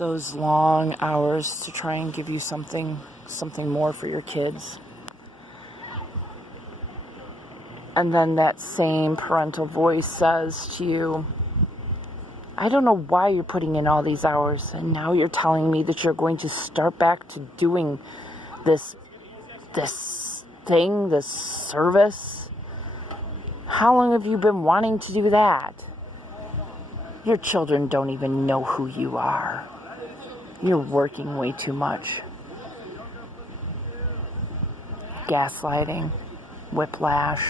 those long hours to try and give you something more for your kids. And then that same parental voice says to you, I don't know why you're putting in all these hours, and now you're telling me that you're going to start back to doing this thing, this service. How long have you been wanting to do that? Your children don't even know who you are. You're working way too much. Gaslighting, whiplash,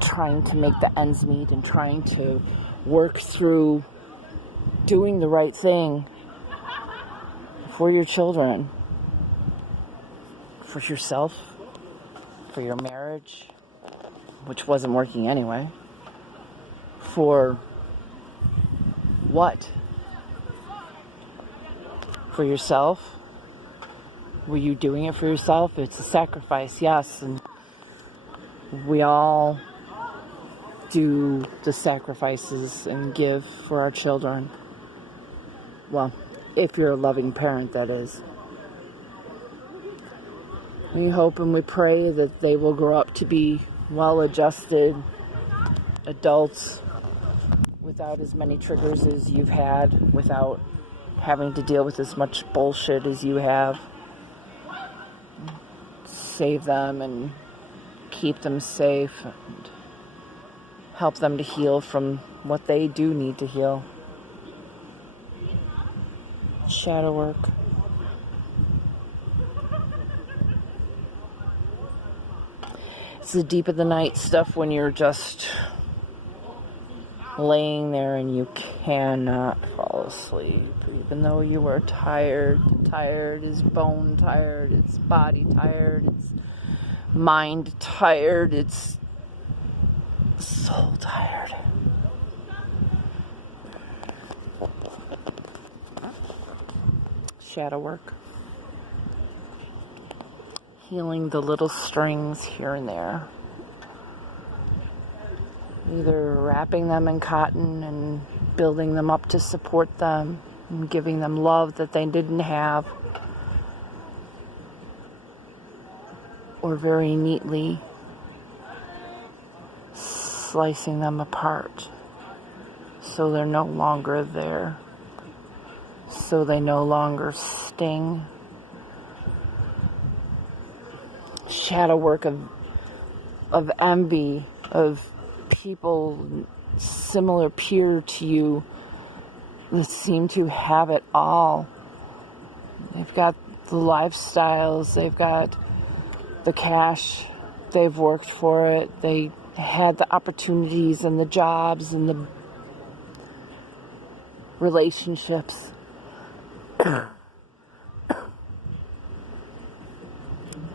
trying to make the ends meet and trying to work through doing the right thing for your children, for yourself, for your marriage, which wasn't working anyway. For what? For yourself? Were you doing it for yourself? It's a sacrifice, yes, and we all do the sacrifices and give for our children. Well, if you're a loving parent, that is. We hope and we pray that they will grow up to be well-adjusted adults without as many triggers as you've had, without having to deal with as much bullshit as you have. Save them and keep them safe and help them to heal from what they do need to heal. Shadow work. It's the deep of the night stuff when you're just laying there and you cannot fall asleep, even though you are tired. Tired is bone tired, it's body tired, it's mind tired, it's soul tired. Shadow work. Healing the little strings here and there. Either wrapping them in cotton and building them up to support them and giving them love that they didn't have, or very neatly slicing them apart so they're no longer there, so they no longer sting. Shadow work of envy, of people similar peer to you that seem to have it all. They've got the lifestyles, they've got the cash, they've worked for it, they had the opportunities and the jobs and the relationships.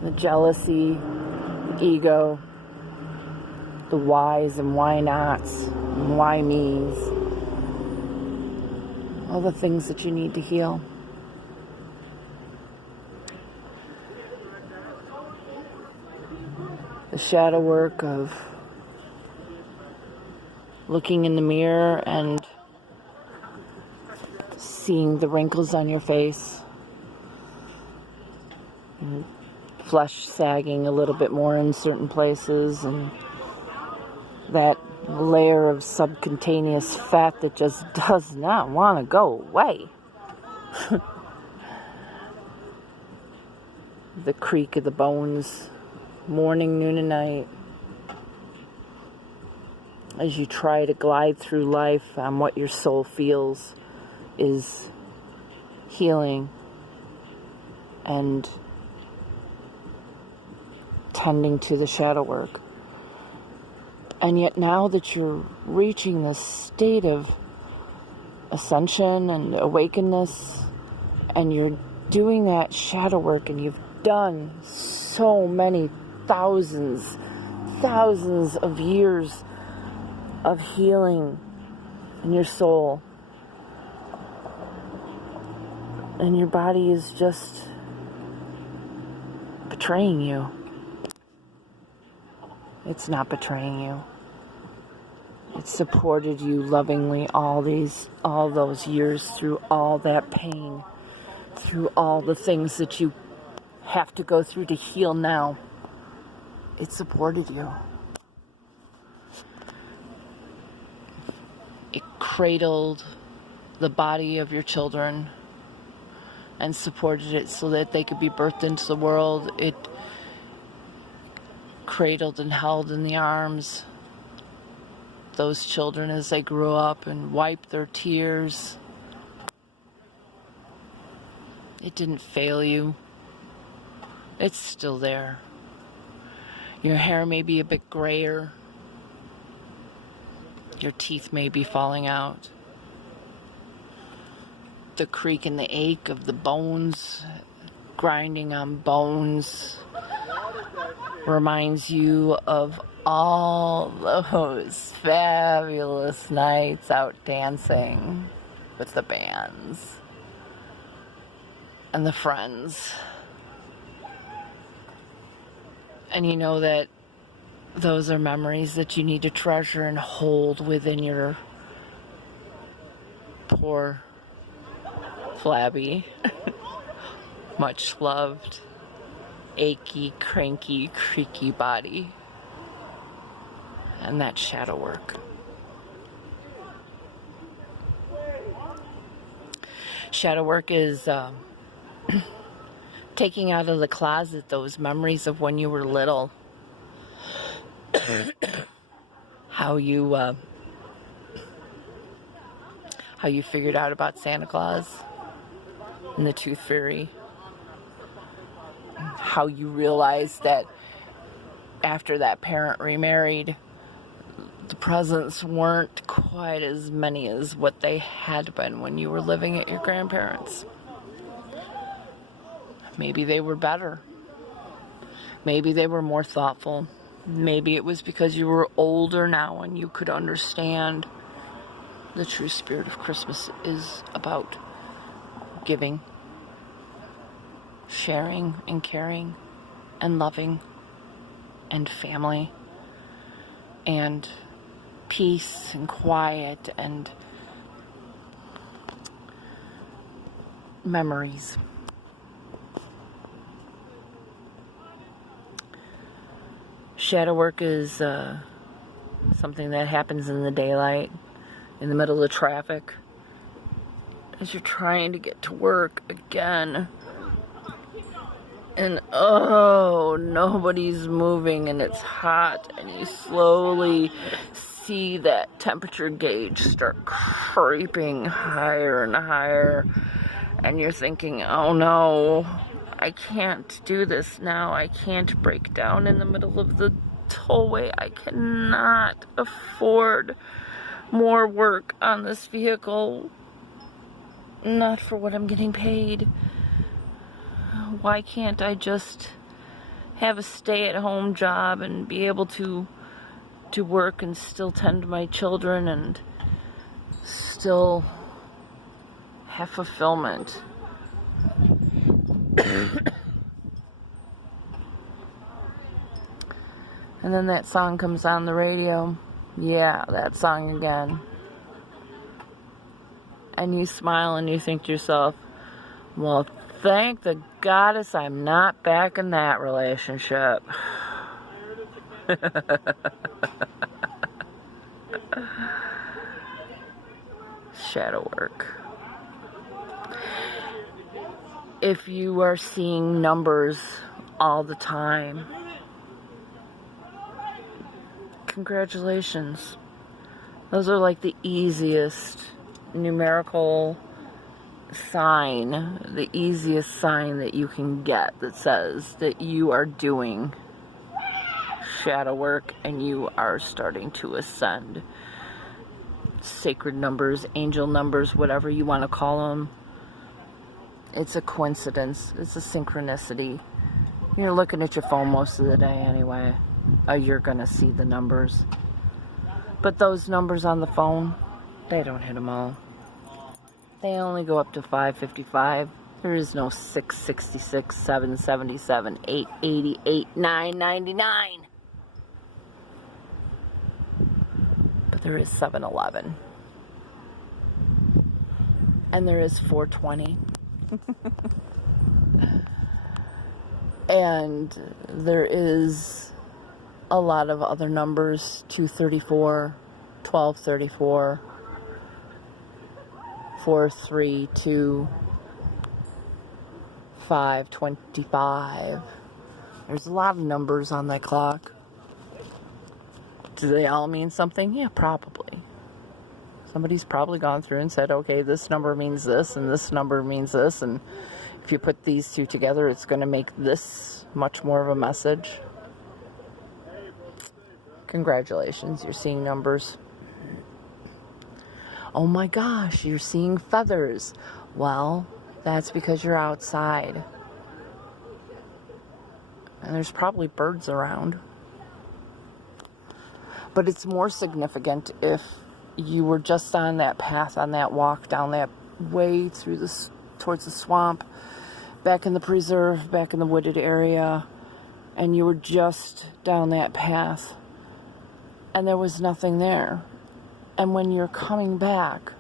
The jealousy, the ego, the whys and why nots, and why me's, all the things that you need to heal. The shadow work of looking in the mirror and seeing the wrinkles on your face, and flesh sagging a little bit more in certain places, and that layer of subcutaneous fat that just does not want to go away. The creak of the bones, morning, noon, and night, as you try to glide through life on what your soul feels is healing and tending to the shadow work. And yet now that you're reaching this state of ascension and awakeness, and you're doing that shadow work, and you've done so many thousands of years of healing in your soul, and your body is just betraying you. It's not betraying you. It supported you lovingly all those years, through all that pain, through all the things that you have to go through to heal now. It supported you. It cradled the body of your children and supported it so that they could be birthed into the world. It cradled and held in the arms those children as they grew up and wiped their tears. It didn't fail you. It's still there. Your hair may be a bit grayer. Your teeth may be falling out. The creak and the ache of the bones grinding on bones reminds you of all those fabulous nights out dancing with the bands and the friends. And you know that those are memories that you need to treasure and hold within your poor, flabby, much loved, achy, cranky, creaky body. And that's shadow work. Shadow work is taking out of the closet those memories of when you were little. How you figured out about Santa Claus and the Tooth Fairy. How you realized that after that parent remarried, the presents weren't quite as many as what they had been when you were living at your grandparents'. Maybe they were better. Maybe they were more thoughtful. Maybe it was because you were older now and you could understand the true spirit of Christmas is about giving, sharing and caring and loving and family and peace and quiet and memories. Shadow work is something that happens in the daylight, in the middle of traffic, as you're trying to get to work again. And nobody's moving and it's hot, and you slowly see that temperature gauge start creeping higher and higher, and you're thinking, oh no, I can't do this now. I can't break down in the middle of the tollway. I cannot afford more work on this vehicle. Not for what I'm getting paid. Why can't I just have a stay-at-home job and be able to work and still tend to my children and still have fulfillment? And then that song comes on the radio. Yeah, that song again. And you smile and you think to yourself, well, thank the goddess I'm not back in that relationship. Shadow work. If you are seeing numbers all the time, congratulations. Those are like the easiest numerical sign, the easiest sign that you can get that says that you are doing shadow work and you are starting to ascend. Sacred numbers, angel numbers, whatever you want to call them. It's a coincidence. It's a synchronicity. You're looking at your phone most of the day anyway. You're going to see the numbers. But those numbers on the phone, they don't hit them all. They only go up to 555. There is no 666, 777, 888, 999. But there is 7-Eleven. And there is 420. And there is a lot of other numbers, 234, 1234, 432, 525. There's a lot of numbers on that clock. Do they all mean something? Yeah, probably. Somebody's probably gone through and said, okay, this number means this, and this number means this, and if you put these two together, it's going to make this much more of a message. Congratulations, you're seeing numbers. Oh my gosh, you're seeing feathers. Well, that's because you're outside. And there's probably birds around. But it's more significant if you were just on that path, on that walk down that way through this towards the swamp, back in the preserve, back in the wooded area, and you were just down that path, and there was nothing there. And when you're coming back,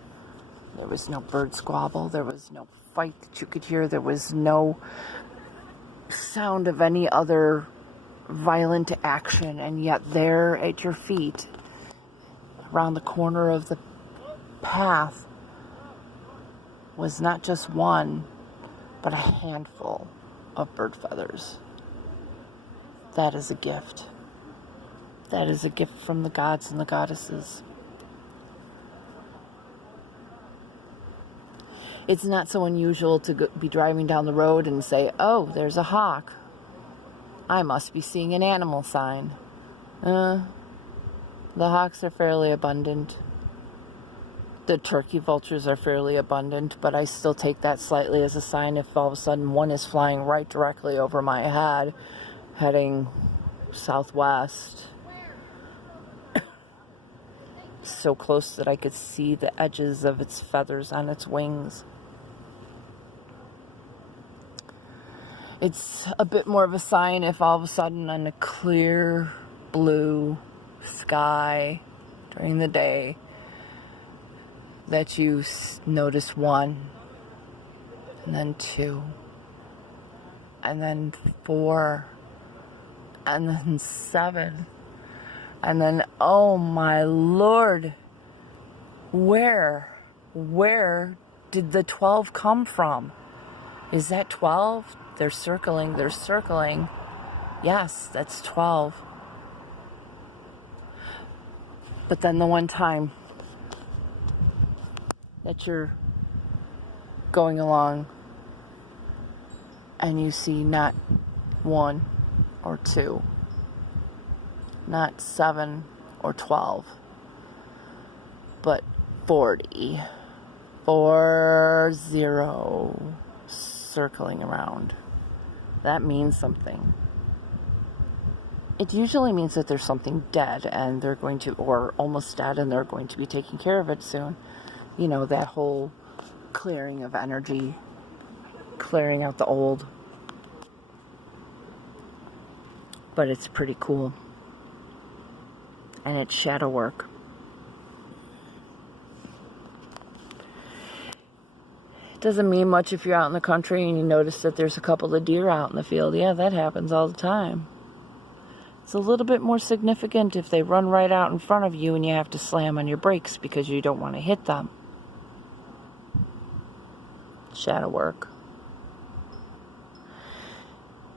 there was no bird squabble, there was no fight that you could hear, there was no sound of any other violent action, and yet there at your feet, around the corner of the path, was not just one, but a handful of bird feathers. That is a gift. That is a gift from the gods and the goddesses. It's not so unusual to be driving down the road and say, oh, there's a hawk. I must be seeing an animal sign. The hawks are fairly abundant. The turkey vultures are fairly abundant, but I still take that slightly as a sign if all of a sudden one is flying right directly over my head, heading southwest. So close that I could see the edges of its feathers on its wings. It's a bit more of a sign if all of a sudden on a clear blue sky during the day that you notice one, and then two, and then four, and then seven, and then, oh my Lord, where did the 12 come from? Is that 12? They're circling. Yes, that's 12. But then the one time that you're going along and you see not one or two, not 7 or 12, but 40 circling around. That means something. It usually means that there's something dead and they're going to, or almost dead, and they're going to be taking care of it soon. You know, that whole clearing of energy, clearing out the old. But it's pretty cool. And it's shadow work. It doesn't mean much if you're out in the country and you notice that there's a couple of deer out in the field. Yeah, that happens all the time. It's a little bit more significant if they run right out in front of you and you have to slam on your brakes because you don't want to hit them. Shadow work.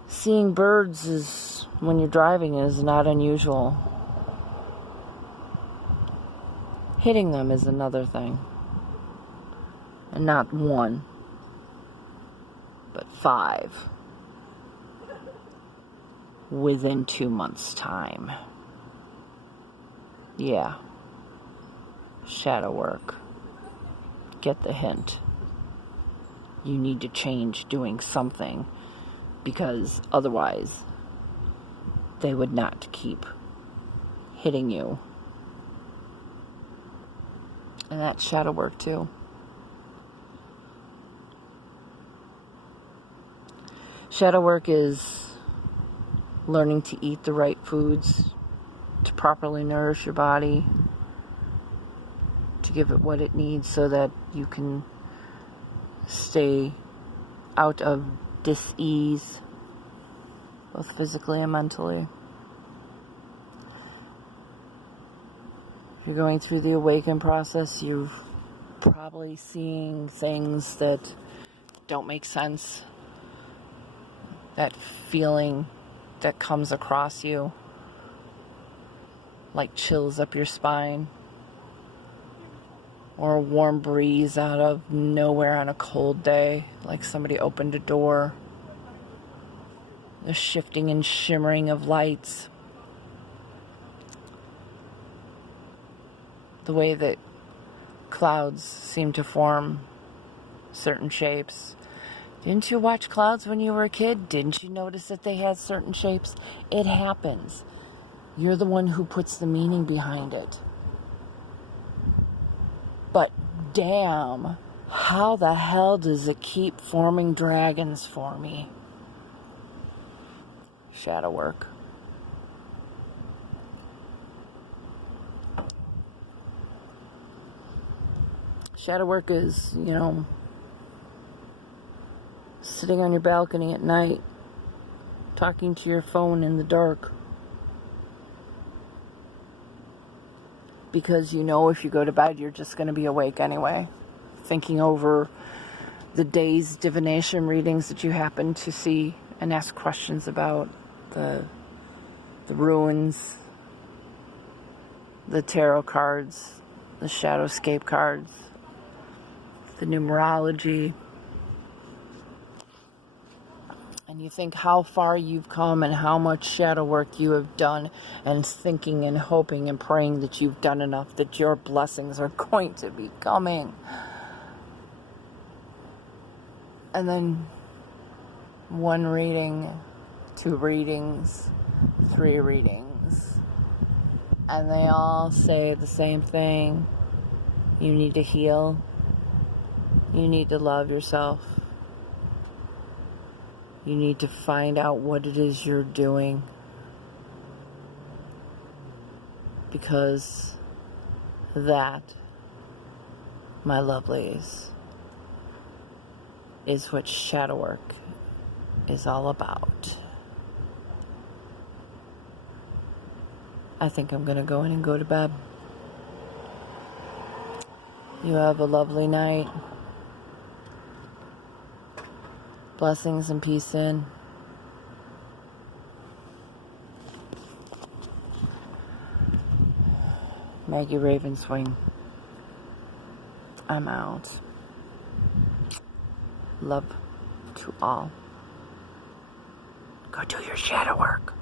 Seeing birds is, when you're driving, is not unusual. Hitting them is another thing. And not one, but 5 within 2 months' time. Yeah. Shadow work. Get the hint. You need to change doing something, because otherwise they would not keep hitting you. And that's shadow work too. Shadow work is learning to eat the right foods to properly nourish your body, to give it what it needs so that you can stay out of dis-ease, both physically and mentally. If you're going through the awaken process, you're probably seeing things that don't make sense. That feeling that comes across you like chills up your spine, or a warm breeze out of nowhere on a cold day, like somebody opened a door. The shifting and shimmering of lights. The way that clouds seem to form certain shapes. Didn't you watch clouds when you were a kid? Didn't you notice that they had certain shapes? It happens. You're the one who puts the meaning behind it. But damn, how the hell does it keep forming dragons for me? Shadow work. Shadow work is, sitting on your balcony at night, talking to your phone in the dark. Because if you go to bed, you're just going to be awake anyway. Thinking over the day's divination readings that you happen to see and ask questions about the ruins, the tarot cards, the shadowscape cards, the numerology. And you think how far you've come and how much shadow work you have done, and thinking and hoping and praying that you've done enough, that your blessings are going to be coming. And then 1 reading, 2 readings, 3 readings, and they all say the same thing. You need to heal. You need to love yourself. You need to find out what it is you're doing. Because that, my lovelies, is what shadow work is all about. I think I'm going to go in and go to bed. You have a lovely night. Blessings and peace in. Maggie Ravenswing. I'm out. Love to all. Go do your shadow work.